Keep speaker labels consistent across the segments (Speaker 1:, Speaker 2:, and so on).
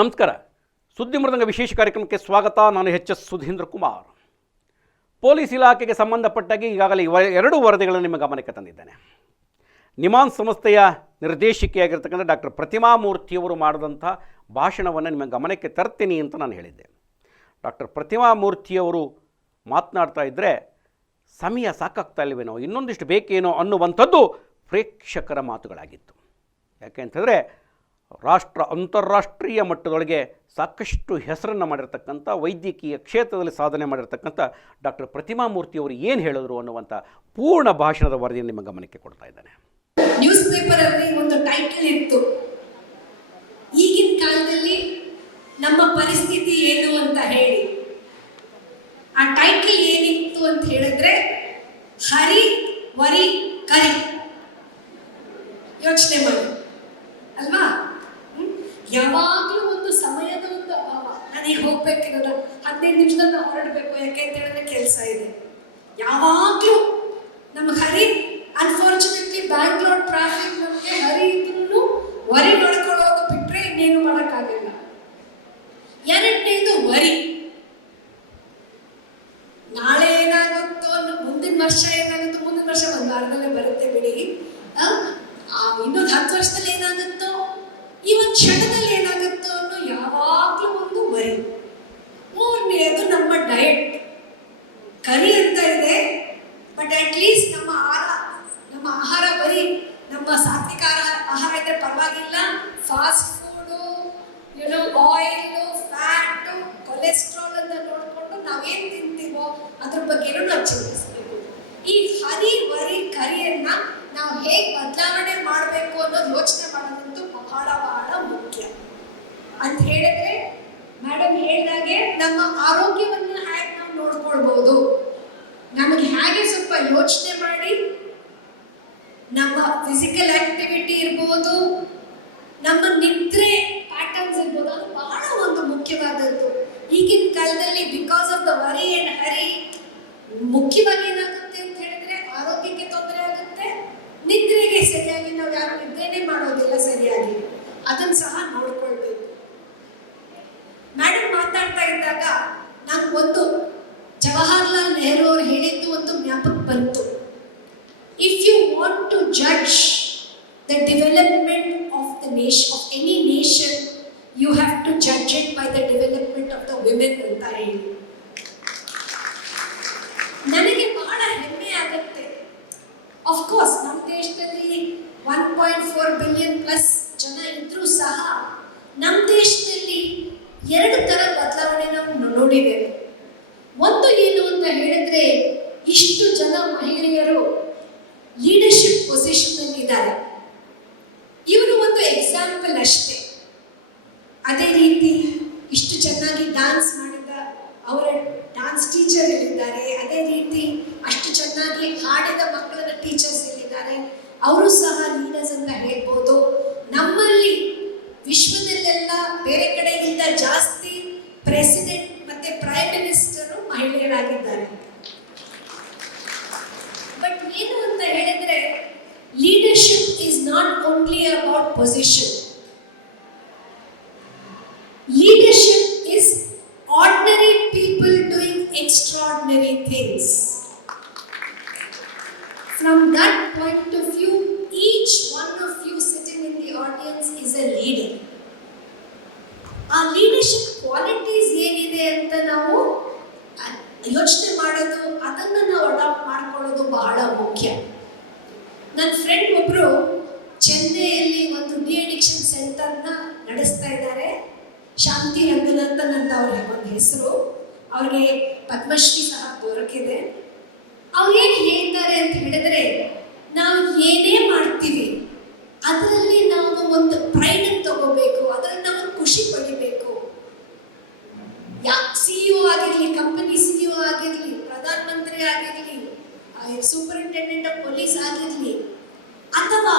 Speaker 1: ನಮಸ್ಕಾರ. ಸುದ್ದಿ ಮೃದಂಗ ವಿಶೇಷ ಕಾರ್ಯಕ್ರಮಕ್ಕೆ ಸ್ವಾಗತ. ನಾನು H S Sudhindra Kumar. Police ಇಲಾಖೆಗೆ ಸಂಬಂಧಪಟ್ಟಾಗಿ ಈಗಾಗಲೇ ಎರಡು ವರದಿಗಳನ್ನು ನಿಮ್ಮ ಗಮನಕ್ಕೆ ತಂದಿದ್ದೇನೆ. ನಿಮಾನ್ ಸಂಸ್ಥೆಯ ನಿರ್ದೇಶಕಿಯಾಗಿರ್ತಕ್ಕಂಥ ಡಾಕ್ಟರ್ ಪ್ರತಿಮಾ ಮೂರ್ತಿಯವರು ಮಾಡಿದಂಥ ಭಾಷಣವನ್ನು ನಿಮ್ಮ ಗಮನಕ್ಕೆ ತರ್ತೀನಿ ಅಂತ ನಾನು ಹೇಳಿದ್ದೆ. ಡಾಕ್ಟರ್ ಪ್ರತಿಮಾ ಮೂರ್ತಿಯವರು ಮಾತನಾಡ್ತಾ ಇದ್ದರೆ ಸಮಯ ಸಾಕಾಗ್ತಾ ಇಲ್ಲವೇನೋ ಇನ್ನೊಂದಿಷ್ಟು ಬೇಕೇನೋ ಅನ್ನುವಂಥದ್ದು ಪ್ರೇಕ್ಷಕರ ಮಾತುಗಳಾಗಿತ್ತು. ಯಾಕೆ ಅಂತಂದರೆ ರಾಷ್ಟ್ರ ಅಂತಾರಾಷ್ಟ್ರೀಯ ಮಟ್ಟದೊಳಗೆ ಸಾಕಷ್ಟು ಹೆಸರನ್ನು ಮಾಡಿರ್ತಕ್ಕಂಥ ವೈದ್ಯಕೀಯ ಕ್ಷೇತ್ರದಲ್ಲಿ ಸಾಧನೆ ಮಾಡಿರ್ತಕ್ಕಂಥ ಡಾಕ್ಟರ್ ಪ್ರತಿಮಾ ಮೂರ್ತಿಯವರು ಏನು ಹೇಳಿದ್ರು ಅನ್ನುವಂಥ ಪೂರ್ಣ ಭಾಷಣದ ವರದಿಯನ್ನು ನಿಮ್ಮ ಗಮನಕ್ಕೆ ಕೊಡ್ತಾ ಇದ್ದಾನೆ.
Speaker 2: ನ್ಯೂಸ್ ಪೇಪರ್ ಅಲ್ಲಿ ಒಂದು ಟೈಟಲ್ ಇತ್ತು. ಈಗಿನ ಕಾಲದಲ್ಲಿ ನಮ್ಮ ಪರಿಸ್ಥಿತಿ ಏನು ಅಂತ ಹೇಳಿ. ಆ ಟೈಟಲ್ ಏನಿತ್ತು ಅಂತ ಹೇಳಿದ್ರೆ ಹರಿ ವರಿ ಕರಿ ಯೋಚನೆ ಮಾಡಿ. ಅಲ್ವಾ? ಯಾವಾಗ್ಲೂ ಒಂದು ಸಮಯದ ಒಂದು ಅಭಾವ. ನನಗೆ ಹೋಗ್ಬೇಕಿರೋದ ಹದಿನೈದು ನಿಮಿಷದಲ್ಲಿ ನಾವು ಹೊರಡಬೇಕು. ಯಾಕೆ ಅಂತ ಹೇಳಿದ್ರೆ ಕೆಲಸ ಇದೆ. ಯಾವಾಗ್ಲೂ ನಮ್ಗೆ ಹರಿ ಅನ್ಫಾರ್ಚುನೇಟ್ಲಿ ಬ್ಯಾಂಗ್ಳೂರ್ ಟ್ರಾಫಿಕ್ ನಮಗೆ ಹರಿ ಇದ್ರೂ ನೋಡ್ಕೊಳ್ಳೋದು ಬಿಟ್ರೆ ಇನ್ನೇನು ಮಾಡೋಕ್ಕಾಗಲ್ಲ ಎರಡನೇದು ವರಿ ನಾಳೆ ಏನಾಗುತ್ತೋ ಅನ್ನೋ ಮುಂದಿನ ವರ್ಷ ಏನಾಗುತ್ತೋ ಮುಂದಿನ ವರ್ಷ ಒಂದು ವಾರದಲ್ಲೇ ಬರುತ್ತೆ ಬಿಡಿ ಆ, ಆ, ಇನ್ನೊಂದು ಹತ್ತು ವರ್ಷದಲ್ಲಿ ಏನಾಗುತ್ತೋ ಈ ಒಂದು ಕ್ಷಣದಲ್ಲಿ ಏನಾಗುತ್ತೋ ಅನ್ನೋ ಯಾವಾಗಲೂ ಒಂದು ವರಿ ಮೂರನೆಯದು ನಮ್ಮ ಡಯಟ್ ಕರಿ ಅಂತ ಇದೆ ಬಟ್ ಅಟ್ ಲೀಸ್ಟ್ ನಮ್ಮ ಆಹಾರ ನಮ್ಮ ಆಹಾರ ಬರೀ ನಮ್ಮ ಸಾತ್ವಿಕ ಆಹಾರ ಆಹಾರ ಇದ್ರೆ ಪರವಾಗಿಲ್ಲ ಫಾಸ್ಟ್ ಫುಡು ಏನೋ ಆಯಿಲು ಫ್ಯಾಟು ಕೊಲೆಸ್ಟ್ರಾಲ್ ಅಂತ ನೋಡಿಕೊಂಡು ನಾವೇನು ತಿಂತೀವೋ ಅದ್ರ ಬಗ್ಗೆನೂ ನಾವು ಚಿಂತಿಸ್ಬೇಕು ಈ ಹರಿ ವರಿ ಕರಿಯನ್ನ ನಾವು ಹೇಗೆ ಬದಲಾವಣೆ ಮಾಡಬೇಕು ಅನ್ನೋದು ಯೋಚನೆ ಮಾಡೋದಂತೂ ಬಹಳ ಬಹಳ ಮುಖ್ಯ ಅಂತ ಹೇಳಿದ್ರೆ ಮೇಡಮ್ ಹೇಳಿದಾಗೆ ನಮ್ಮ ಆರೋಗ್ಯವನ್ನು ಹೇಗೆ ನಾವು ನೋಡ್ಕೊಳ್ಬಹುದು ನಮಗೆ ಹೇಗೆ ಸ್ವಲ್ಪ ಯೋಚನೆ ಮಾಡಿ? ನಮ್ಮ ಫಿಸಿಕಲ್ ಆಕ್ಟಿವಿಟಿ ಇರ್ಬೋದು? ನಮ್ಮ ನಿದ್ರೆ ಪ್ಯಾಟರ್ನ್ಸ್ ಇರ್ಬೋದು? ಅದು ಬಹಳ ಒಂದು ಮುಖ್ಯವಾದದ್ದು. ಈಗಿನ ಕಾಲದಲ್ಲಿ because of the worry and hurry ಮುಖ್ಯವಾಗಿ ಏನಾಗುತ್ತೆ ಅಂತ ಹೇಳಿದ್ರೆ ಆರೋಗ್ಯಕ್ಕೆ ತೊಂದರೆ ಆಗುತ್ತೆ, ನಿದ್ರೆಗೆ ಸರಿಯಾಗಿ ನಾವು ಯಾರು ನಿದ್ರೆನೇ ಮಾಡೋದಿಲ್ಲ ಸರಿಯಾಗಿ. ಅದನ್ನು ಸಹ ನೋಡ್ಕೊಳ್ಬೇಕು. ಮೇಡಮ್ ಮಾತಾಡ್ತಾ ಇದ್ದಾಗ ನಂಗೆ ಒಂದು ಜವಾಹರ್ಲಾಲ್ ನೆಹರು ಅವರು ಹೇಳಿದ್ದು ಒಂದು ಜ್ಞಾಪಕ ಬಂತು. If you want to judge the development of the nation of any nation you have to judge it by the development of the women ಅಂತ ಹೇಳಿ. ನನಗೆ ಬಹಳ ಹೆಮ್ಮೆ ಆಗುತ್ತೆ. ಕೋರ್ಸ್ ನಮ್ಮ ದೇಶದಲ್ಲಿ one point four billion plus ಜನ ಇದ್ರೂ ಸಹ ನಮ್ಮ ದೇಶದಲ್ಲಿ ಎರಡು ಥರ ಬದಲಾವಣೆ ನಾವು ನೋಡಿದ್ದೇವೆ ಒಂದು ಏನು ಅಂತ ಹೇಳಿದ್ರೆ, ಇಷ್ಟು ಜನ ಮಹಿಳೆಯರು ಲೀಡರ್ಶಿಪ್ ಪೊಸಿಷನ್ ಇದ್ದಾರೆ ಇವರು ಒಂದು ಎಕ್ಸಾಂಪಲ್ ಅಷ್ಟೇ. ಅದೇ ರೀತಿ ಇಷ್ಟು ಚೆನ್ನಾಗಿ ಡಾನ್ಸ್ ಮಾಡಿದ ಅವರ ಡಾನ್ಸ್ ಟೀಚರ್ ಇಲ್ಲಿದ್ದಾರೆ. ಅದೇ ರೀತಿ ಅಷ್ಟು ಚೆನ್ನಾಗಿ ಹಾಡಿದ ಮಕ್ಕಳ ಟೀಚರ್ಸ್ ಇಲ್ಲಿದ್ದಾರೆ. ಅವರು ಸಹ ಲೀಡರ್ಸ್ ಅಂತ ಹೇಳ್ಬೋದು. ನಮ್ಮಲ್ಲಿ ವಿಶ್ವದಲ್ಲೆಲ್ಲ ಜಾಸ್ತಿ ಪ್ರೆಸಿಡೆಂಟ್ ಮತ್ತೆ ಪ್ರೈಮ್ ಮಿನಿಸ್ಟರು ಮಹಿಳೆಯರಾಗಿದ್ದಾರೆ. ಬಟ್ ಏನು ಅಂತ ಹೇಳಿದ್ರೆ leadership is not only about position ಆಗಿರಲಿ ಸೂಪರಿಂಟೆಂಡೆಂಟ್ ಆಫ್ ಪೊಲೀಸ್ ಆಗಿರಲಿ, ಅಥವಾ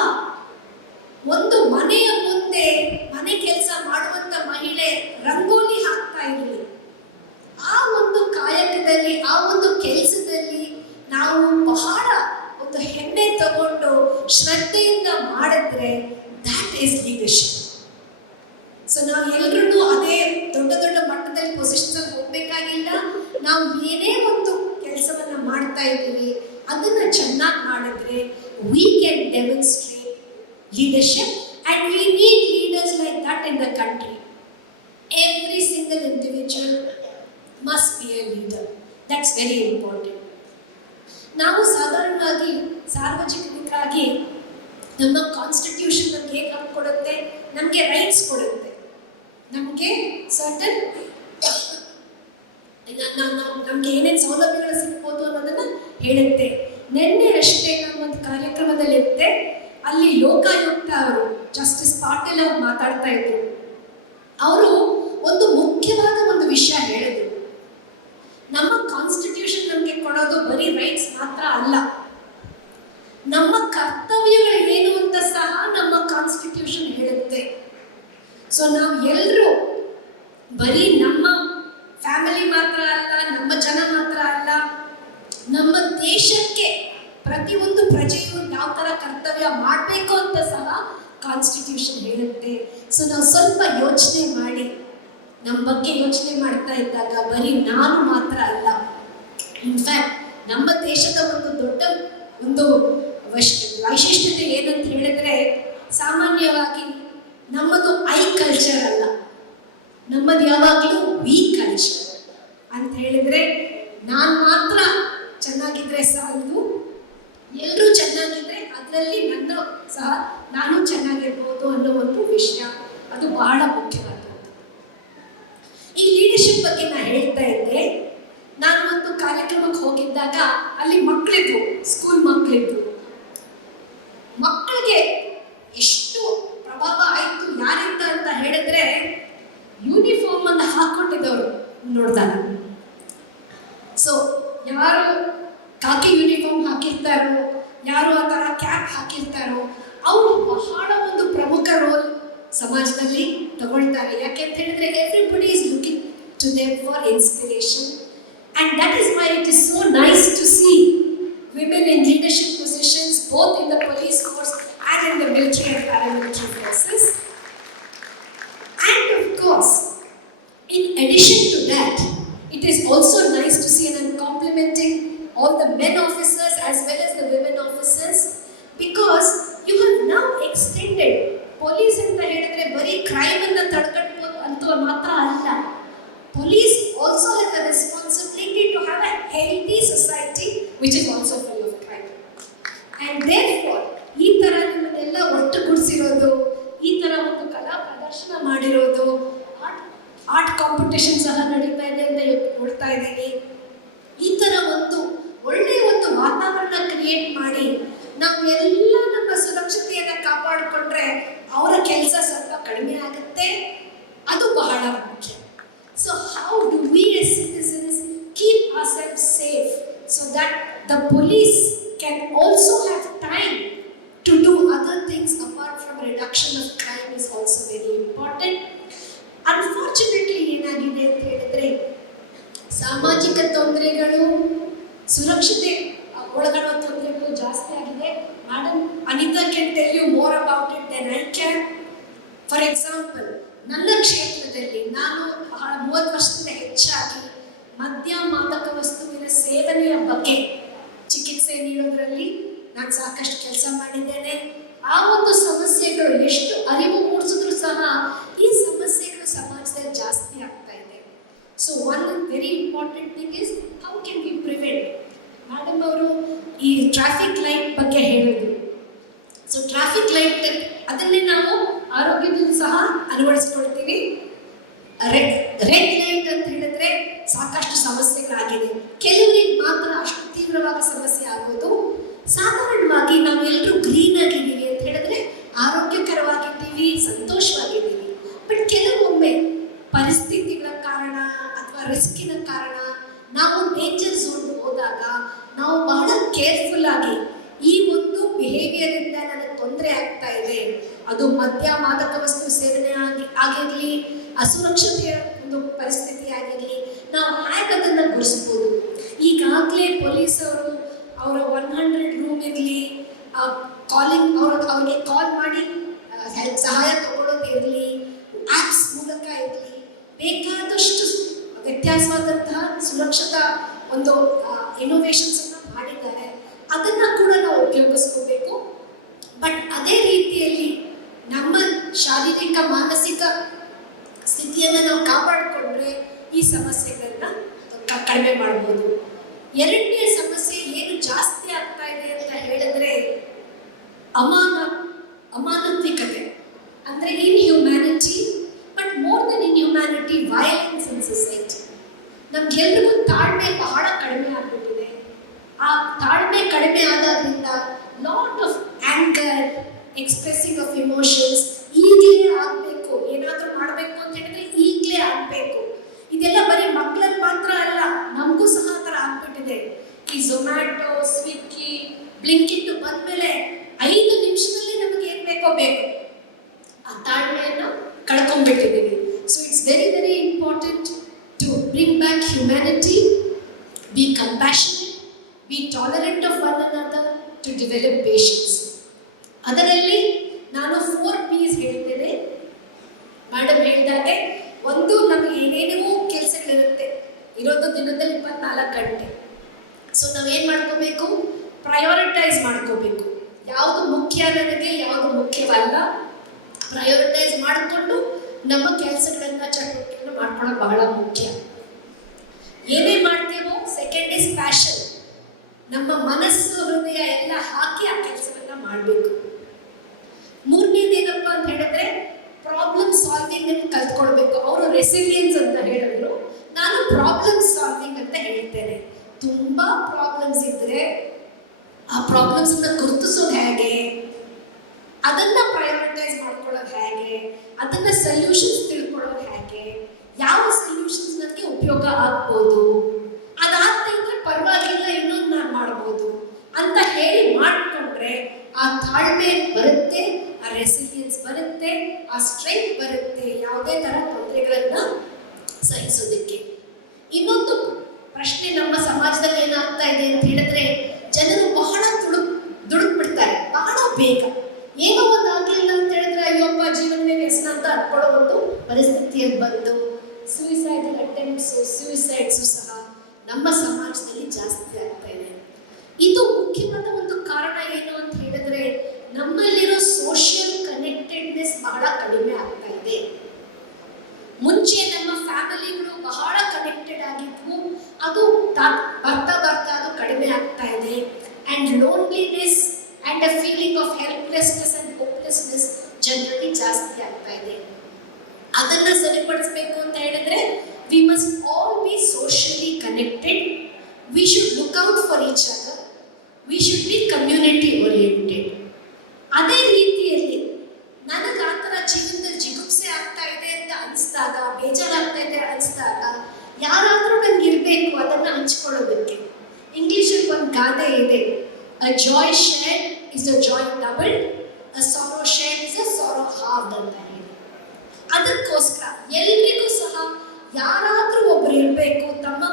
Speaker 2: ಒಂದು ಮನೆಯ ಮುಂದೆ ಮನೆ ಕೆಲಸ ಮಾಡುವಂತ ಮಹಿಳೆ ರಂಗೋಲಿ ಹಾಕ್ತಾ ಇರಲಿ, ಆ ಒಂದು ಕಾಯಕದಲ್ಲಿ, ಆ ಒಂದು ಕೆಲಸದಲ್ಲಿ ನಾವು ಬಹಳ ಒಂದು ಹೆಮ್ಮೆ ತಗೊಂಡು ಶ್ರದ್ಧೆಯಿಂದ ಮಾಡಿದ್ರೆ ದಾಟ್ ಈಸ್ ಲೀಡರ್ಶಿಪ್ ಸೊ ನಾವು ಎಲ್ರೂ ಅದೇ ದೊಡ್ಡ ದೊಡ್ಡ ಮಟ್ಟದಲ್ಲಿ ಪೊಸಿಷನ್ ಹೋಗ್ಬೇಕಾಗಿಲ್ಲ. ನಾವು ಏನೇ ಒಂದು ಚೆನ್ನಾಗಿ ಮಾಡಿದ್ರೆ we can demonstrate leadership and we need leaders like that in the country every single individual must be a leader that's very important ನಾವು ಸಾಧಾರಣವಾಗಿ ಸಾರ್ವಜನಿಕರಾಗಿ ನಮ್ಮ ಕಾನ್ಸ್ಟಿಟ್ಯೂಷನ್ ನಮ್ಗೆ ಹೇಗೆ ಹಕ್ಕು ಕೊಡುತ್ತೆ ನಮಗೆ ರೈಟ್ಸ್ ಕೊಡುತ್ತೆ. ನಮಗೆ ಸರ್ಟನ್ ನಮ್ಗೆ ಏನೇನು ಸೌಲಭ್ಯಗಳು ಸಿಗ್ಬೋದು ಅನ್ನೋದನ್ನ ಹೇಳುತ್ತೆ. ನಿನ್ನೆ ಅಷ್ಟೇ ನಾನು ಒಂದು ಕಾರ್ಯಕ್ರಮದಲ್ಲಿ ಇದ್ದೆ. ಅಲ್ಲಿ ಲೋಕಾಯುಕ್ತ ಅವರು ಜಸ್ಟಿಸ್ ಪಾಟೀಲ್ ಅವರು ಮಾತಾಡ್ತಾ ಇದ್ರು. ಅವರು ಒಂದು ಮುಖ್ಯವಾದ ಒಂದು ವಿಷಯ ಹೇಳಿದ್ರು. ನಮ್ಮ ಕಾನ್ಸ್ಟಿಟ್ಯೂಷನ್ ನಮಗೆ ಕೊಡೋದು ಬರೀ ರೈಟ್ಸ್ ಮಾತ್ರ ಅಲ್ಲ. ನಮ್ಮ ಕರ್ತವ್ಯಗಳು ಏನು ಅಂತ ಸಹ ನಮ್ಮ ಕಾನ್ಸ್ಟಿಟ್ಯೂಷನ್ ಹೇಳುತ್ತೆ. ಸೊ ನಾವು ಎಲ್ಲರೂ ಬರೀ ನಮ್ಮ ಫ್ಯಾಮಿಲಿ ಮಾತ್ರ ಅಲ್ಲ, ನಮ್ಮ ಜನ ಮಾತ್ರ ಅಲ್ಲ, ನಮ್ಮ ದೇಶಕ್ಕೆ ಪ್ರತಿಯೊಂದು ಪ್ರಜೆಯು ಯಾವ ಥರ ಕರ್ತವ್ಯ ಮಾಡಬೇಕು ಅಂತ ಸಹ ಕಾನ್ಸ್ಟಿಟ್ಯೂಷನ್ ಹೇಳುತ್ತೆ. ಸೊ ನಾವು ಸ್ವಲ್ಪ ಯೋಚನೆ ಮಾಡಿ ನಮ್ಮ ಬಗ್ಗೆ ಯೋಚನೆ ಮಾಡ್ತಾ ಇದ್ದಾಗ ಬರೀ ನಾನು ಮಾತ್ರ ಅಲ್ಲ. ಇನ್ಫ್ಯಾಕ್ಟ್ ನಮ್ಮ ದೇಶದ ಒಂದು ದೊಡ್ಡ ಒಂದು ವಶ್ ವೈಶಿಷ್ಟ್ಯತೆ ಏನಂತ ಹೇಳಿದ್ರೆ, ಸಾಮಾನ್ಯವಾಗಿ ನಮ್ಮದು ಐ ಕಲ್ಚರ್ ಅಲ್ಲ. ನಮ್ಮದು ಯಾವಾಗಲೂ ವಿ ಕಲ್ಚರ್ ಅಂತ ಹೇಳಿದ್ರೆ, ನಾನು ಮಾತ್ರ ಚೆನ್ನಾಗಿದ್ರೆ ಸಾಲದು ಎಲ್ಲರೂ ಚೆನ್ನಾಗಿದ್ರೆ ಅದರಲ್ಲಿ ನನ್ನ ಸಹ ನಾನು ಚೆನ್ನಾಗಿರ್ಬೋದು ಅನ್ನೋ ಒಂದು ವಿಷಯ, ಅದು ಬಹಳ ಮುಖ್ಯವಾದದ್ದು. ಈ ಲೀಡರ್ಶಿಪ್ ಬಗ್ಗೆ ನಾನು ಹೇಳ್ತಾ ಇದ್ದೆ. ನಾನು ಒಂದು ಕಾರ್ಯಕ್ರಮಕ್ಕೆ ಹೋಗಿದ್ದಾಗ ಅಲ್ಲಿ ಮಕ್ಕಳಿದ್ರು ಸ್ಕೂಲ್ ಮಕ್ಕಳಿದ್ರು ಮಕ್ಕಳಿಗೆ ಎಷ್ಟು ಪ್ರಭಾವ ಆಯಿತು, ಯಾರಿಂದ ಅಂತ ಹೇಳಿದ್ರೆ ಯೂನಿಫಾರ್ಮ್ ಅನ್ನು ಹಾಕೊಂಡಿದ್ದವರು ನೋಡಿದಾಗ ಸೊ ಯಾರು ಕಾಕಿ ಯೂನಿಫಾರ್ಮ್ ಹಾಕಿರ್ತಾರೋ, ಯಾರು ಆ ಥರ ಕ್ಯಾಪ್ ಹಾಕಿರ್ತಾರೋ, ಅವರು ಬಹಳ ಒಂದು ಪ್ರಮುಖ ರೋಲ್ ಸಮಾಜದಲ್ಲಿ ತಗೊಳ್ತಾರೆ. ಯಾಕೆ ಅಂತ ಹೇಳಿದ್ರೆ everybody is looking to them for inspiration and that is my it is so nice to see women in leadership positions, both in the police force and in the military and paramilitary forces. And of course, in addition to that, it is also nice to see, and I'm complimenting all the men officers as well as the women officers, because you have now extended police ಅಂತ ಹೇಳಿದ್ರೆ ಬರೀ crime ಅನ್ನ ತಡೆಗಟ್ಟಬಹುದು ಅಂತ ಮಾತ್ರ ಅಲ್ಲ police also have a responsibility to have a healthy society which is also full of crime. And therefore, ಈ ತರ ನಿಮ್ಮನ್ನೆಲ್ಲ ಒಟ್ಟುಗೂಡಿಸಿರೋದು ಈ ತರ ಒಂದು ಕಲಾ ಪ್ರದರ್ಶನ ಮಾಡಿರೋದು ಆರ್ಟ್ ಆರ್ಟ್ ಕಾಂಪಿಟೇಷನ್ ಸಹ ನಡೀತಾ ಇದೆ ನೋಡ್ತಾ ಇದ್ದೀನಿ. ಈ ತರ ಒಂದು ಒಳ್ಳೆಯ ಒಂದು ವಾತಾವರಣ ಕ್ರಿಯೇಟ್ ಮಾಡಿ ನಾವು ಎಲ್ಲ ನಮ್ಮ ಸುರಕ್ಷತೆಯನ್ನ ಕಾಪಾಡಿಕೊಂಡ್ರೆ ಅವರ ಕೆಲಸ ಸ್ವಲ್ಪ ಕಡಿಮೆ ಆಗುತ್ತೆ ಅದು ಬಹಳ ಮುಖ್ಯ So, how do we as citizens keep ourselves safe so that the police can also have time to do other things apart from reduction of crime is also very important. Unfortunately, ಏನಾಗಿದೆ ಅಂತ ಹೇಳಿದ್ರೆ ಸಾಮಾಜಿಕ ತೊಂದರೆಗಳು ಸುರಕ್ಷತೆ ಒಳಗಡುವ ತೊಂದರೆಗಳು ಜಾಸ್ತಿ ಆಗಿದೆ Anita can tell you more about it then I can for example ನನ್ನ ಕ್ಷೇತ್ರದಲ್ಲಿ ನಾನು ಬಹಳ ಮೂವತ್ತು ವರ್ಷದಿಂದ ಹೆಚ್ಚಾಗಿ ಮದ್ಯ ಮಾದಕ ವಸ್ತುವಿನ ಸೇವನೆಯ ಬಗ್ಗೆ ಚಿಕಿತ್ಸೆ ನೀಡೋದ್ರಲ್ಲಿ ನಾನು ಸಾಕಷ್ಟು ಕೆಲಸ ಮಾಡಿದ್ದೇನೆ. ಆ ಒಂದು ಸಮಸ್ಯೆಗಳು ಎಷ್ಟು ಅರಿವು ಮೂಡಿಸಿದ್ರು ಸಹ ಈ ಸಮಸ್ಯೆಗಳು ಸಮಾಜದಲ್ಲಿ ಜಾಸ್ತಿ ಆಗ್ತಾ ಇದೆ. So one very important thing is how can we prevent madam ಅವರು ಈ ಟ್ರಾಫಿಕ್ ಲೈಟ್ ಬಗ್ಗೆ ಹೇಳಿದ್ರು ಸೊ ಟ್ರಾಫಿಕ್ ಲೈಟ್ ಅದನ್ನೇ ನಾವು ಆರೋಗ್ಯದಲ್ಲೂ ಸಹ ಅಳವಡಿಸ್ಕೊಳ್ತೀವಿ. ರೆಡ್ ರೆಡ್ ಲೈಟ್ ಅಂತ ಹೇಳಿದ್ರೆ ಸಾಕಷ್ಟು ಸಮಸ್ಯೆಗಳಾಗಿದೆ. ಕೆಲವರಿಗೆ ಮಾತ್ರ ಅಷ್ಟು ತೀವ್ರವಾದ ಸಮಸ್ಯೆ ಆಗೋದು. ಸಾಧಾರಣವಾಗಿ ನಾವು ಎಲ್ಲರೂ ಗ್ರೀನ್ ಆಗಿದ್ದೀವಿ ಅಂತ ಹೇಳಿದ್ರೆ ಆರೋಗ್ಯಕರವಾಗಿದ್ದೀವಿ, ಸಂತೋಷವಾಗಿದ್ದೀವಿ. ಬಟ್ ಕೆಲವೊಮ್ಮೆ ಪರಿಸ್ಥಿತಿಗಳ ಕಾರಣ ಅಥವಾ ರಿಸ್ಕಿನ ಕಾರಣ ನಾವು ಡೇಂಜರ್ ಝೋನ್ ಹೋದಾಗ ನಾವು ಬಹಳ ಕೇರ್ಫುಲ್ ಆಗಿ ಈ ಒಂದು ಬಿಹೇವಿಯರ್ ಇಂದ ನನಗೆ ತೊಂದರೆ ಆಗ್ತಾ ಇದೆ, ಅದು ಮದ್ಯ ಮಾದಕ ವಸ್ತು ಸೇವನೆ ಆಗಿ, ಆಗಿರಲಿ, ಅಸುರಕ್ಷತೆಯ ಒಂದು ಪರಿಸ್ಥಿತಿ ಆಗಿರಲಿ, ನಾವು ಹೇಗೆ ಅದನ್ನು ಗುರಿಸ್ಬೋದು. ಈಗಾಗಲೇ ಪೊಲೀಸ್ ಅವರು ಅವರ ಒನ್ ಹಂಡ್ರೆಡ್ ರೂಮ್ ಇರಲಿ ಕಾಲಿಂಗ್ ಅವ್ರ, ಅವ್ರಿಗೆ ಕಾಲ್ ಮಾಡಿ ಸಹಾಯ ತಗೊಳ್ಳೋದು ಇರಲಿ ಆ್ಯಪ್ಸ್ ಮೂಲಕ ಇರಲಿ, ಬೇಕಾದಷ್ಟು ವ್ಯತ್ಯಾಸವಾದಂತಹ ಸುರಕ್ಷತಾ ಒಂದು ಇನೋವೇಷನ್ಸ್ ಅದನ್ನ ಕೂಡ ನಾವು ಉಪಯೋಗಿಸ್ಕೋಬೇಕು. ಬಟ್ ಅದೇ ರೀತಿಯಲ್ಲಿ ನಮ್ಮ ಶಾರೀರಿಕ, ಮಾನಸಿಕ ಸ್ಥಿತಿಯನ್ನು ನಾವು ಕಾಪಾಡಿಕೊಂಡ್ರೆ ಈ ಸಮಸ್ಯೆಗಳನ್ನ ಕಡಿಮೆ ಮಾಡ್ಬೋದು. ಎರಡನೇ ಸಮಸ್ಯೆ ಏನು ಜಾಸ್ತಿ ಆಗ್ತಾ ಇದೆ ಅಂತ ಹೇಳಿದ್ರೆ ಅಮಾನ ಅಮಾನವಿಕತೆ ಅಂದ್ರೆ inhumanity, but more man inhumanity violence in society. ನಮ್ಗೆಲ್ರಿಗೂ ತಾಳ್ಮೆ ಬಹಳ ಕಡಿಮೆ ಆಗ್ಬಿಟ್ಟಿದೆ. ಆ ತಾಳ್ಮೆ ಕಡಿಮೆ ಆದಾದ್ರಿಂದ lot of anger expressing of emotions ಈಗಲೇ ಆಗಬೇಕು. ಏನಾದರೂ ಮಾಡಬೇಕು ಅಂತ ಹೇಳಿದ್ರೆ ಈಗಲೇ ಆಗಬೇಕು. ಇದೆಲ್ಲ ಬರೀ ಮಕ್ಕಳಲ್ಲಿ ಮಾತ್ರ ಅಲ್ಲ, ನಮಗೂ ಸಹ ಆ ಥರ ಆಗ್ಬಿಟ್ಟಿದೆ. ಈ ಝೊಮ್ಯಾಟೊ ಸ್ವಿಗ್ಗಿ ಬ್ಲಿಂಕಿಟ್ ಬಂದ್ಮೇಲೆ ಐದು ನಿಮಿಷದಲ್ಲಿ ನಮಗೆ ಏನು ಬೇಕೋ ಬೇಕು ಆ ತಾಳ್ಮೆಯನ್ನು ಕಳ್ಕೊಂಡ್ಬಿಟ್ಟಿದ್ದೀವಿ so it's very very important to bring back humanity be compassionate be tolerant of one another to develop patience ಅದರಲ್ಲಿ ನಾನು ಫೋರ್ ಪೀಸ್ ಹೇಳ್ತೇನೆ ಮೇಡಮ್ ಹೇಳಿದಾಗೆ ಒಂದು ನಮಗೆ ಏನೇನೋ ಕೆಲಸಗಳಿರುತ್ತೆ ಇರೋದು ದಿನದಲ್ಲಿ ಇಪ್ಪತ್ನಾಲ್ಕು ಗಂಟೆ ಸೊ ನಾವೇನು ಮಾಡ್ಕೋಬೇಕು? ಪ್ರಯೋರಿಟೈಸ್ ಮಾಡ್ಕೋಬೇಕು. ಯಾವುದು ಮುಖ್ಯ ನನಗೆ ಯಾವುದು ಮುಖ್ಯವಲ್ಲ ಪ್ರಯೋರಿಟೈಸ್ ಮಾಡಿಕೊಂಡು ನಮ್ಮ ಕೆಲಸಗಳನ್ನು ಚಟುವಟಿಕೆಯನ್ನು ಮಾಡ್ಕೊಳ್ಳೋದು ಬಹಳ ಮುಖ್ಯ. ಏನೇ ಮಾಡ್ತೀವೋ ಸೆಕೆಂಡ್ ಇಸ್ ಪ್ಯಾಷನ್ ನಮ್ಮ ಮನಸ್ಸು, ಹೃದಯ ಎಲ್ಲ ಹಾಕಿ ಆ ಕೆಲಸವನ್ನ ಮಾಡಬೇಕು. ಮೂರನೇದೇನಪ್ಪ ಅಂತ ಹೇಳಿದ್ರೆ ಪ್ರಾಬ್ಲಮ್ ಸಾಲ್ವಿಂಗ್ ಅನ್ನು ಕಲ್ತ್ಕೊಳ್ಬೇಕು. ಅವರು ರೆಸಿಲಿಯನ್ಸ್ ಅಂತ ಹೇಳಿದ್ರು. ನಾನು ಪ್ರಾಬ್ಲಮ್ ಸಾಲ್ವಿಂಗ್ ಅಂತ ಹೇಳ್ತೇನೆ. ತುಂಬಾ ಪ್ರಾಬ್ಲಮ್ಸ್ ಇದ್ರೆ ಆ ಪ್ರಾಬ್ಲಮ್ಸ್ ಗುರುತಿಸೋದು ಹೇಗೆ? ಅದನ್ನ ಪ್ರಯಾರಿಟೈಸ್ ಮಾಡ್ಕೊಳ್ಳೋದು ಹೇಗೆ? ಅದನ್ನ ಸೊಲ್ಯೂಷನ್ಸ್ ತಿಳ್ಕೊಳ್ಳೋದು ಹೇಗೆ? ಯಾವ ಸೊಲ್ಯೂಷನ್ಸ್ ನನಗೆ ಉಪಯೋಗ ಆಗ್ಬೋದು? ಅದಾಗ್ತಾ ಇದ್ರೆ ಪರವಾಗಿಲ್ಲ ಇನ್ನೊಂದು ನಾನು ಮಾಡ್ಬೋದು ಅಂತ ಹೇಳಿ ಮಾಡಿಕೊಂಡ್ರೆ ಆ ತಾಳ್ಮೆ ಬರುತ್ತೆ, ಆ ರೆಸಿಲಿಯನ್ಸ್ ಬರುತ್ತೆ, ಆ ಸ್ಟ್ರೆಂತ್ ಬರುತ್ತೆ. ಯಾವುದೇ ತರ ತೊಂದರೆಗಳನ್ನ ಸಹಿಸೋದಕ್ಕೆ. ಇನ್ನೊಂದು ಪ್ರಶ್ನೆ ನಮ್ಮ ಸಮಾಜದಲ್ಲಿ ಏನಾಗ್ತಾ ಇದೆ ಅಂತ ಹೇಳಿದ್ರೆ ಜನರು ಬಹಳ ತುಡುಕ್ ದುಡುಕ್ ಬಿಡ್ತಾರೆ ಬಹಳ ಬೇಗ. ಏನೋ ಒಂದು ಆಗ್ಲಿಲ್ಲ ಅಂತ ಹೇಳಿದ್ರೆ ಅಯ್ಯಪ್ಪ ಜೀವನವೇ ವ್ಯಸನ ಅಂತ ಅನ್ಕೊಳ್ಳೋ ಒಂದು ಪರಿಸ್ಥಿತಿಯಲ್ಲಿ ಬಂತು ಸೂಯಿಸೈಡಲ್ ಅಟೆಂಪ್ಟ್ಸ್ ಸೂಯಿಸೈಡ್ಸು ಸಹ ನಮ್ಮ ಸಮಾಜದಲ್ಲಿ ಜಾಸ್ತಿ ಆಗ್ತಾ ಇದೆ. ಇದು ಮುಖ್ಯವಾದ ಒಂದು ಕಾರಣ ಏನು ಅಂತ ಹೇಳಿದ್ರೆ ನಮ್ಮಲ್ಲಿರೋ ಸೋಷಿಯಲ್ ಕನೆಕ್ಟೆಡ್ನೆಸ್ ಬಹಳ ಕಡಿಮೆ ಆಗ್ತಾ ಇದೆ ಮುಂಚೆ ನಮ್ಮ ಫ್ಯಾಮಿಲಿಗಳು ಬಹಳ ಕನೆಕ್ಟೆಡ್ ಆಗಿದ್ವು ಅದು ತಾ- ಬರ್ತಾ ಬರ್ತಾ ಅದು ಕಡಿಮೆ ಆಗ್ತಾ ಇದೆ and loneliness and a feeling of helplessness and hopelessness ಜನರಲ್ಲಿ ಜಾಸ್ತಿ ಆಗ್ತಾ ಇದೆ ಅದನ್ನ ಸರಿಪಡಿಸಬೇಕು ಅಂತ ಹೇಳಿದ್ರೆ we must all be socially connected we should look out for each other we should be community oriented ಅದೇ ರೀತಿಯಲ್ಲಿ ನನಗೆ ಆ ಥರ ಜೀವನದಲ್ಲಿ ಜಿಗುಪ್ಸೆ ಆಗ್ತಾ ಇದೆ ಅಂತ ಅನಿಸ್ದಾಗ ಬೇಜಾರಾಗ್ತಾ ಇದೆ ಅನಿಸ್ದಾಗ ಯಾರಾದರೂ ನಂಗೆ ಇರಬೇಕು ಅದನ್ನು ಹಂಚ್ಕೊಳ್ಳೋದಕ್ಕೆ ಇಂಗ್ಲೀಷಲ್ಲಿ ಒಂದು ಗಾದೆ ಇದೆ. A joy share is a joy double a sorrow share is a sorrow half ಅಂತ ಹೇಳಿ. ಅದಕ್ಕೋಸ್ಕರ ಎಲ್ರಿಗೂ ಸಹ ಯಾರಾದರೂ ಒಬ್ರು ಇರಬೇಕು ತಮ್ಮ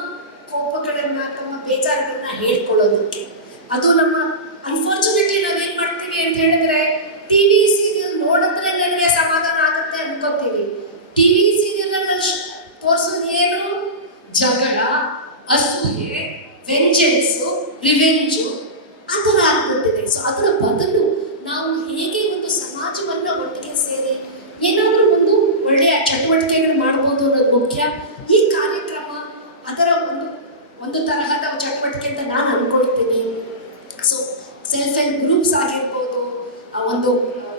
Speaker 2: ಕೋಪಗಳನ್ನ, ತಮ್ಮ ಬೇಜಾರುಗಳನ್ನ ಹೇಳ್ಕೊಳ್ಳೋದಕ್ಕೆ. ಅದು ನಮ್ಮ ಅನ್ಫಾರ್ಚುನೇಟ್ಲಿ ನಾವೇನ್ ಮಾಡ್ತೀವಿ ಅಂತ ಹೇಳಿದ್ರೆ ಟಿವಿ ಸೀರಿಯಲ್ ನೋಡಿದ್ರೆ ನನಗೆ ಸಮಾಧಾನ ಆಗುತ್ತೆ ಅನ್ಕೋತೀವಿ. ಟಿವಿ ಸೀರಿಯಲ್ ತೋರಿಸೋದು ಏನು? ಜಗಳ, ಅಸೂಯೆ ವೆಂಜನ್ಸು ರಿವೆಂಜು ಆ ಥರ ಆಗ್ಬಿಟ್ಟಿದೆ ಸೊ ಅದರ ಬದಲು ನಾವು ಹೇಗೆ ಒಂದು ಸಮಾಜವನ್ನು ಒಟ್ಟಿಗೆ ಸೇರಿ ಏನಾದರೂ ಒಂದು ಒಳ್ಳೆಯ ಚಟುವಟಿಕೆಗಳು ಮಾಡ್ಬೋದು ಅನ್ನೋದು ಮುಖ್ಯ. ಈ ಕಾರ್ಯಕ್ರಮ ಅದರ ಒಂದು ಒಂದು ತರಹದ ಚಟುವಟಿಕೆ ಅಂತ ನಾನು ಅನ್ಕೊಳ್ತೀನಿ. ಸೊ ಸೆಲ್ಫ್ ಹೆಲ್ಪ್ ಗ್ರೂಪ್ಸ್ ಆಗಿರ್ಬೋದು ಒಂದು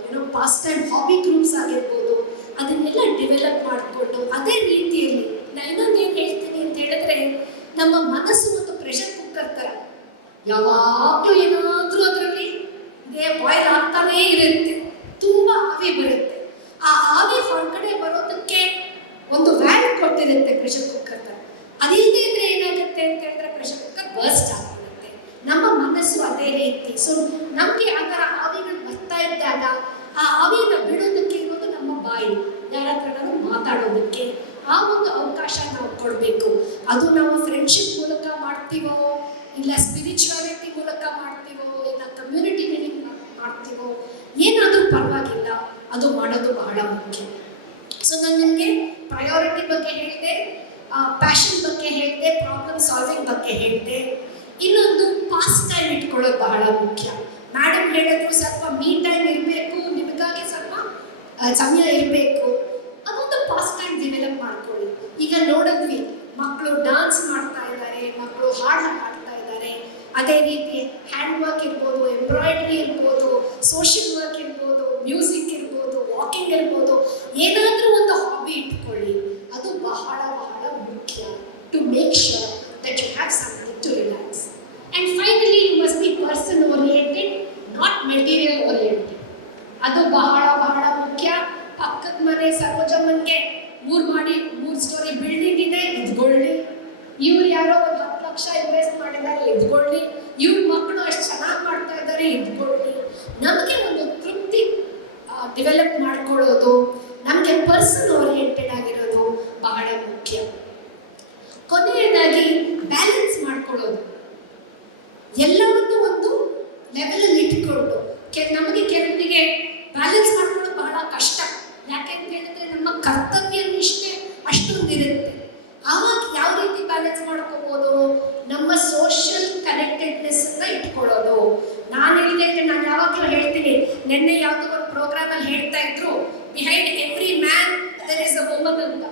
Speaker 2: ಏನೋ ಪಾಸ್ಟ್ ಟೈಮ್ ಹಾಬಿ ಗ್ರೂಪ್ಸ್ ಆಗಿರ್ಬೋದು, ಅದನ್ನೆಲ್ಲ ಡೆವಲಪ್ ಮಾಡಿಕೊಂಡು ಅದೇ ರೀತಿಯಲ್ಲಿ ನಾನು ಇನ್ನೊಂದು ಏನು ಹೇಳ್ತೀನಿ ಅಂತ ಹೇಳಿದ್ರೆ, ನಮ್ಮ ಮನಸ್ಸು ಒಂದು ಪ್ರೆಷರ್ ಕುಕ್ಕರ್ ಥರ ಯಾವಾಗಲೂ ಏನಾದರೂ ಅದರಲ್ಲಿ ಇದೇ ಬಾಯ್ಲ್ ಆಗ್ತಾನೇ ಇರುತ್ತೆ. ತುಂಬಾ ಆವಿ ಬರುತ್ತೆ. ಆ ಆವಿ ಹೊರಗಡೆ ಬರೋದಕ್ಕೆ ಒಂದು ವ್ಯಾನ್ ಕೊಟ್ಟಿರುತ್ತೆ ಪ್ರೆಷರ್ ಕುಕ್ಕರ್ ಅದಿಲ್ಲದೆ ಇದ್ರೆ ಏನಾಗುತ್ತೆ ಅಂತ ಹೇಳಿದ್ರೆ ಪ್ರೆಷರ್ ಕುಕ್ಕರ್ ಬರ್ಸ್ಟ್ ಆಗಿರುತ್ತೆ ನಮ್ಮ ಮನಸ್ಸು ಅದೇ ರೀತಿ. ಸೊ ನಮಗೆ ಆ ಥರ ಆವಿಗಳು ಬರ್ತಾ ಇದ್ದಾಗ ಆ ಆವಿನ ಬಿಡೋದಕ್ಕೆ ಇರೋದು ನಮ್ಮ ಬಾಯಿ. ಯಾರ ಹತ್ರನಾದ್ರು ಮಾತಾಡೋದಕ್ಕೆ ಆ ಒಂದು ಅವಕಾಶ ನಾವು ಕೊಡಬೇಕು. ಅದು ನಾವು ಫ್ರೆಂಡ್ಶಿಪ್ ಮೂಲಕ ಮಾಡ್ತೀವೋ ಇಲ್ಲ ಸ್ಪಿರಿಚುವಾಲಿಟಿ ಮೂಲಕ ಮಾಡ್ತೀವೋ, ಇಲ್ಲ ಕಮ್ಯುನಿಟಿ ಮೀಟಿಂಗ್ ಮಾಡ್ತೀವೋ, ಏನಾದರೂ ಪರವಾಗಿಲ್ಲ. ಅದು ಮಾಡೋದು ಬಹಳ ಮುಖ್ಯ. ಸೊ ನಾನು ನಿಮಗೆ ಪ್ರಯಾರಿಟಿ ಬಗ್ಗೆ ಹೇಳಿದೆ ಪ್ಯಾಷನ್ ಬಗ್ಗೆ ಹೇಳಿದೆ ಪ್ರಾಬ್ಲಮ್ ಸಾಲ್ವಿಂಗ್ ಬಗ್ಗೆ ಹೇಳಿದೆ. ಇನ್ನೊಂದು ಪಾಸ್ ಟೈಮ್ ಇಟ್ಕೊಳ್ಳೋದು ಬಹಳ ಮುಖ್ಯ. ಮೇಡಮ್ ಹೇಳಿದ್ರು ಸ್ವಲ್ಪ ಮೀ ಟೈಮ್ ಇರಬೇಕು, ನಿಮಗಾಗಿ ಸ್ವಲ್ಪ ಸಮಯ ಇರಬೇಕು. ಅದೊಂದು ಪಾಸ್ ಟೈಮ್ ಡೆವಲಪ್ ಮಾಡ್ಕೊಳ್ಳಿ. ಈಗ ನೋಡಿದ್ವಿ ಮಕ್ಕಳು ಡಾನ್ಸ್ ಮಾಡ್ತಾ ಇದ್ದಾರೆ ಮಕ್ಕಳು ಹಾಡು ಹಾಡ್ತಾ ಇದ್ದಾರೆ ಅದೇ ರೀತಿ ಹ್ಯಾಂಡ್ ವರ್ಕ್ ಇರ್ಬೋದು ಎಂಬ್ರಾಯ್ಡ್ರಿ ಇರ್ಬೋದು ಸೋಷಿಯಲ್ ವರ್ಕ್ ಇರ್ಬೋದು ಮ್ಯೂಸಿಕ್ ಇರ್ಬೋದು ವಾಕಿಂಗ್ ಇರ್ಬೋದು, ಏನಾದರೂ ಒಂದು ಹಾಬಿ ಇಟ್ಕೊಳ್ಳಿ ಅದು ಬಹಳ ಬಹಳ ಮುಖ್ಯ to make sure that you have something to relax and finally you must be person oriented not material oriented ಅದು ಬಹಳ ಬಹಳ ಮುಖ್ಯ ಪಕ್ಕದ ಮನೆ ಸರೋಜಮ್ಮನ್ಗೆ ಮೂರು ಮಾಡಿ ಮೂರು ಸ್ಟೋರಿ ಬಿಲ್ಡಿಂಗ್ ಇದೆ ಇದ್ಕೊಳ್ಳಿ ಇವ್ರು ಯಾರೋ ಒಂದು ಹತ್ತು ಲಕ್ಷ ಇನ್ವೆಸ್ಟ್ ಮಾಡಿದ್ದಾರೆ ಇದ್ಕೊಳ್ಳಿ ಇವ್ರ ಮಕ್ಕಳು ಅಷ್ಟು ಚೆನ್ನಾಗಿ ಮಾಡ್ತಾ ಇದ್ದಾರೆ ಇದ್ಕೊಳ್ಳಿ ನಮಗೆ ಒಂದು ತೃಪ್ತಿ ಡೆವಲಪ್ ಮಾಡ್ಕೊಳ್ಳೋದು ನಮಗೆ ಪರ್ಸನ್ ಓರಿಯೆಂಟೆಡ್ ಆಗಿರೋದು ಬಹಳ ಮುಖ್ಯ ಕೊನೆಯದಾಗಿ ಬ್ಯಾಲೆನ್ಸ್ ಮಾಡ್ಕೊಳ್ಳೋದು ಎಲ್ಲವನ್ನು ಒಂದು ಲೆವೆಲಲ್ಲಿ ಇಟ್ಕೊಂಡು ಕೆ ನಮಗೆ ಕೆಲವರಿಗೆ ಬ್ಯಾಲೆನ್ಸ್ ಮಾಡ್ಕೊಳ್ಳೋದು ಬಹಳ ಕಷ್ಟ ಯಾಕೆ ಅಂತ ಹೇಳಿದ್ರೆ ನಮ್ಮ ಕರ್ತವ್ಯ ನಿಷ್ಠೆ ಅಷ್ಟೊಂದಿರುತ್ತೆ ಆವಾಗ ಯಾವ ರೀತಿ ಬ್ಯಾಲೆನ್ಸ್ ಮಾಡ್ಕೋಬೋದು ನಮ್ಮ ಸೋಷಿಯಲ್ ಕನೆಕ್ಟೆಡ್ನೆಸ್ ಅನ್ನ ಇಟ್ಕೊಳ್ಳೋದು ನಾನು ಹೇಳಿದೆ ಅಂದ್ರೆ ನಾನು ಯಾವಾಗಲೂ ಹೇಳ್ತೀನಿ ನಿನ್ನೆ ಯಾವುದೋ ಒಂದು ಪ್ರೋಗ್ರಾಮಲ್ಲಿ ಹೇಳ್ತಾ ಇದ್ರು behind every man there is a woman ಅಂತ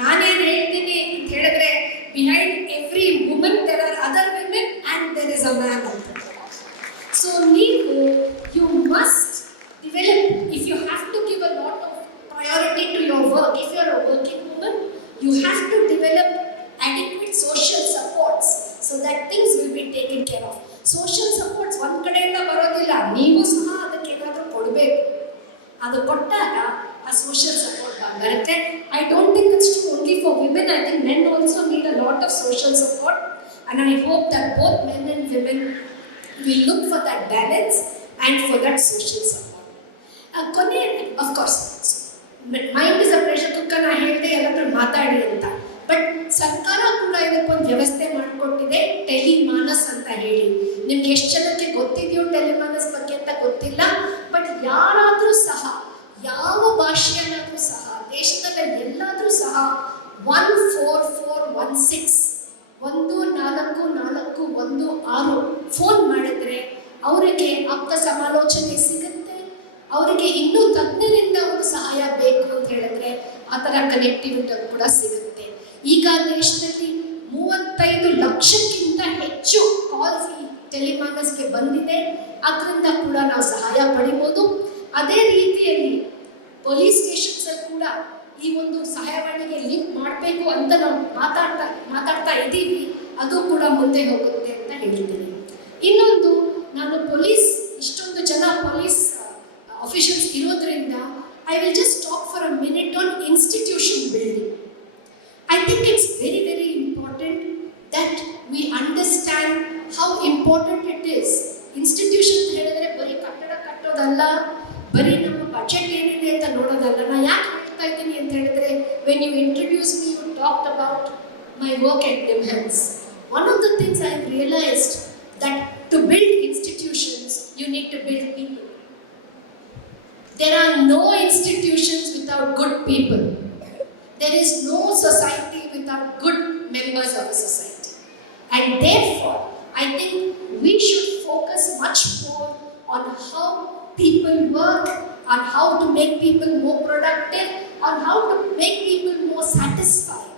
Speaker 2: ನಾನೇನು ಹೇಳ್ತೀನಿ ಅಂತ ಹೇಳಿದ್ರೆ behind every woman there are other women and there is a man ಅಂತ ಸೊ ನೀವು you must develop if you have to give a lot of priority to your work if you are a working woman you have to develop adequate social supports so that things will be taken care of. Social supports ಒಂದು ಕಡೆಯಿಂದ ಬರೋದಿಲ್ಲ. ನೀವು ಸಹ ಅದಕ್ಕೆ ಏನಾದರೂ ಕೊಡಬೇಕು. ಅದು ಕೊಟ್ಟಾಗ ಆ ಸೋಷಿಯಲ್ ಸಪೋರ್ಟ್ ಬರುತ್ತೆ. I don't think it's only for women I think men also need a lot of social support and I hope that both men and women will look for that balance and for that social support ಕೊನೆ of course mind is a pressure cooker ನಾ ಹೇಳಿದೆ ಎಲ್ಲತ್ರ ಮಾತಾಡಿ ಅಂತ. But ಸರ್ಕಾರ ಕೂಡ ಇದಕ್ಕೊಂದು ವ್ಯವಸ್ಥೆ ಮಾಡಿಕೊಟ್ಟಿದೆ, ಟೆಲಿಮಾನಸ್ ಅಂತ ಹೇಳಿ. ನಿಮ್ಗೆ ಎಷ್ಟು ಜನಕ್ಕೆ ಗೊತ್ತಿದೆಯೋ ಟೆಲಿಮಾನಸ್ ಬಗ್ಗೆ ಅಂತ ಗೊತ್ತಿಲ್ಲ ಬಟ್ ಯಾರಾದರೂ ಸಹ ಯಾವ ಭಾಷೆಯಲ್ಲಾದರೂ ಸಹ ದೇಶದಲ್ಲ ಎಲ್ಲಾದರೂ ಸಹ one four four one six ಒಂದು ನಾಲ್ಕು ನಾಲ್ಕು ಒಂದು ಆರು ಫೋನ್ ಮಾಡಿದ್ರೆ ಅವರಿಗೆ ಆಪ್ತ ಸಮಾಲೋಚನೆ ಸಿಗುತ್ತೆ ಅವರಿಗೆ ಇನ್ನೂ ತಜ್ಞರಿಂದ ಒಂದು ಸಹಾಯ ಬೇಕು ಅಂತ ಹೇಳಿದ್ರೆ ಆ ಥರ ಕನೆಕ್ಟಿವಿಟಿ ಕೂಡ ಸಿಗುತ್ತೆ ಈಗ ದೇಶದಲ್ಲಿ ಮೂವತ್ತೈದು ಲಕ್ಷಕ್ಕಿಂತ ಹೆಚ್ಚು ಕಾಲ್ಸ್ ಈ ಟೆಲಿಮಾನಸ್ಗೆ ಬಂದಿದೆ ಅದರಿಂದ ಕೂಡ ನಾವು ಸಹಾಯ ಪಡಿಬೋದು ಅದೇ ರೀತಿಯಲ್ಲಿ ಪೊಲೀಸ್ ಸ್ಟೇಷನ್ಸಲ್ಲಿ ಕೂಡ ಈ ಒಂದು ಸಹಾಯವಾಣಿಗೆ ಲಿಂಕ್ ಮಾಡಬೇಕು ಅಂತ ನಾವು ಮಾತಾಡ್ತಾ ಮಾತಾಡ್ತಾ ಇದ್ದೀವಿ ಅದು ಕೂಡ ಮುಂದೆ ಹೋಗುತ್ತೆ ಅಂತ ಹೇಳ್ತೀನಿ ಇನ್ನೊಂದು Without good people there is no society without good members of a society. And therefore, I think we should focus much more on how people work, on how to make people more productive, on how to make people more satisfied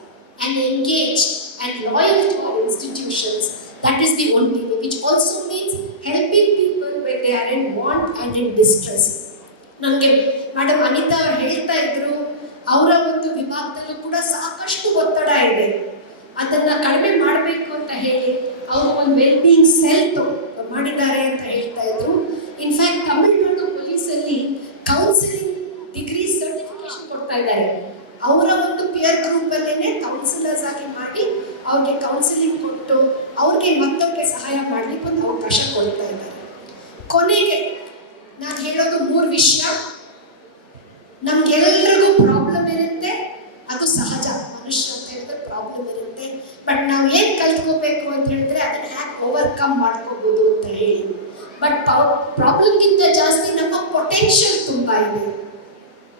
Speaker 2: and engaged and loyal to our institutions. That is the only way, which also means helping people when they are in want and in distress. ನನಗೆ madam Anita ಅವ್ರು ಹೇಳ್ತಾ ಇದ್ರು ಅವರ ಒಂದು ವಿಭಾಗದಲ್ಲೂ ಕೂಡ ಸಾಕಷ್ಟು ಒತ್ತಡ ಇದೆ. ಅದನ್ನ ಕಡಿಮೆ ಮಾಡಬೇಕು ಅಂತ ಹೇಳಿ ಅವರು ಒಂದು ವೆಲ್ಬೀಯಿಂಗ್ ಸೆಲ್ತ್ ಸೆಲ್ ಮಾಡಿದ್ದಾರೆ ಅಂತ ಹೇಳ್ತಾ ಇದ್ರು. ಇನ್ಫ್ಯಾಕ್ಟ್ ತಮಿಳುನಾಡು ಪೊಲೀಸಲ್ಲಿ ಕೌನ್ಸಿಲಿಂಗ್ ಡಿಗ್ರಿ ಸರ್ಟಿಫಿಕೇಶನ್ ಕೊಡ್ತಾ ಇದ್ದಾರೆ. ಅವರ ಒಂದು ಪಿಯರ್ ಗ್ರೂಪ್ ಅಲ್ಲೇನೆ ಕೌನ್ಸಿಲರ್ಸ್ ಆಗಿ ಮಾಡಿ ಅವ್ರಿಗೆ ಕೌನ್ಸಿಲಿಂಗ್ ಕೊಟ್ಟು ಅವ್ರಿಗೆ ಮತ್ತೊಬ್ಬರಿಗೆ ಸಹಾಯ ಮಾಡಲಿಕ್ಕೆ ಒಂದು ಅವಕಾಶ ಕೊಡ್ತಾ ಇದ್ದಾರೆ. ಕೊನೆಗೆ ನಾನು ಹೇಳೋದು ಮೂರು ವಿಷಯ. ನಮ್ಗೆಲ್ರಿಗೂ ಪ್ರಾಬ್ಲಮ್ ಇರುತ್ತೆ. ಅದು ಸಹಜ. ಮನುಷ್ಯ ಅಂತ ಹೇಳಿದ್ರೆ ಪ್ರಾಬ್ಲಮ್ ಇರುತ್ತೆ. ಬಟ್ ನಾವು ಏನು ಕಲ್ತ್ಕೋಬೇಕು ಅಂತ ಹೇಳಿದ್ರೆ ಅದನ್ನ ಹ್ಯಾಕ್ ಓವರ್ಕಮ್ ಮಾಡ್ಕೋಬಹುದು ಅಂತ ಹೇಳಿ. ಬಟ್ ಪ್ರಾಬ್ಲಮ್ಗಿಂತ ಜಾಸ್ತಿ ನಮ್ಮ ಪೊಟೆನ್ಷಿಯಲ್ ತುಂಬಾ ಇದೆ.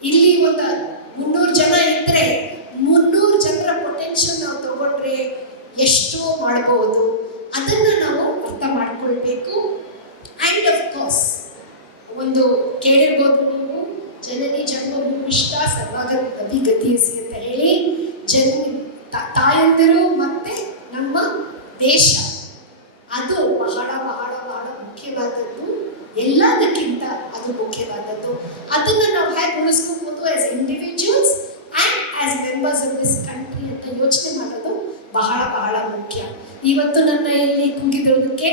Speaker 2: ಇಲ್ಲಿ ಒಂದು ಮುನ್ನೂರು ಜನ ಇದ್ದರೆ ಮುನ್ನೂರು ಜನರ ಪೊಟೆನ್ಷಿಯಲ್ ನಾವು ತಗೊಂಡ್ರೆ ಎಷ್ಟೋ ಮಾಡಬಹುದು ಅದನ್ನ ನಾವು ಅರ್ಥ ಮಾಡ್ಕೊಳ್ಬೇಕು. ಆ್ಯಂಡ್ ಆಫ್ ಕೋರ್ಸ್ ಒಂದು ಕೇಳಿರ್ಬೋದು ಜನನಿ ಜನ್ಮಭೂಮಿಷ್ಟ ಸರ್ವಾಗತ ಅಭಿಗತಿಯಸಿ ಗತಿಯಸಿ ಅಂತ ಹೇಳಿ ಜನನಿ ತಾಯಂದಿರು ಮತ್ತೆ ನಮ್ಮ ದೇಶ. ಅದು ಬಹಳ ಬಹಳ ಬಹಳ ಮುಖ್ಯವಾದದ್ದು. ಎಲ್ಲದಕ್ಕಿಂತ ಅದು ಮುಖ್ಯವಾದದ್ದು. ಅದನ್ನ ನಾವು ಹೇಗೆ ಉಳಿಸ್ಕೋಬಹುದು as individuals and as members of this country ಅಂತ ಯೋಚನೆ ಮಾಡೋದು ಬಹಳ ಬಹಳ ಮುಖ್ಯ. ಇವತ್ತು ನನ್ನ ಇಲ್ಲಿ ಕೂಗಿದಿರೋದಕ್ಕೆ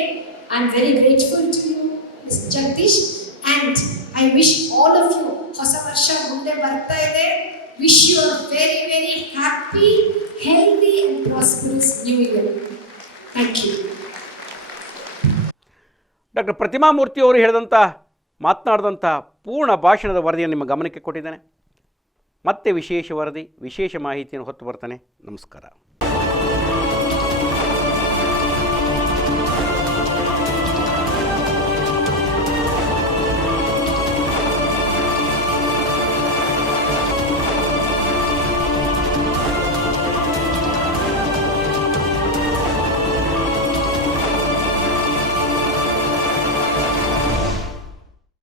Speaker 2: I am very grateful to you miss Jagadish and I wish all of you ಹೊಸ ವರ್ಷ ಮುಂದೆ ಬರ್ತಾ ಇದೆ. Wish you are very very happy healthy and prosperous new year thank you
Speaker 1: doctor Pratima Murthy ಅವರು ಹೇಳಿದಂಥ ಮಾತನಾಡಿದಂಥ ಪೂರ್ಣ ಭಾಷಣದ ವರದಿಯನ್ನು ನಿಮ್ಮ ಗಮನಕ್ಕೆ ಕೊಟ್ಟಿದ್ದೇನೆ. ಮತ್ತೆ ವಿಶೇಷ ವರದಿ, ವಿಶೇಷ ಮಾಹಿತಿಯನ್ನು ಹೊತ್ತು ಬರ್ತಾನೆ. ನಮಸ್ಕಾರ.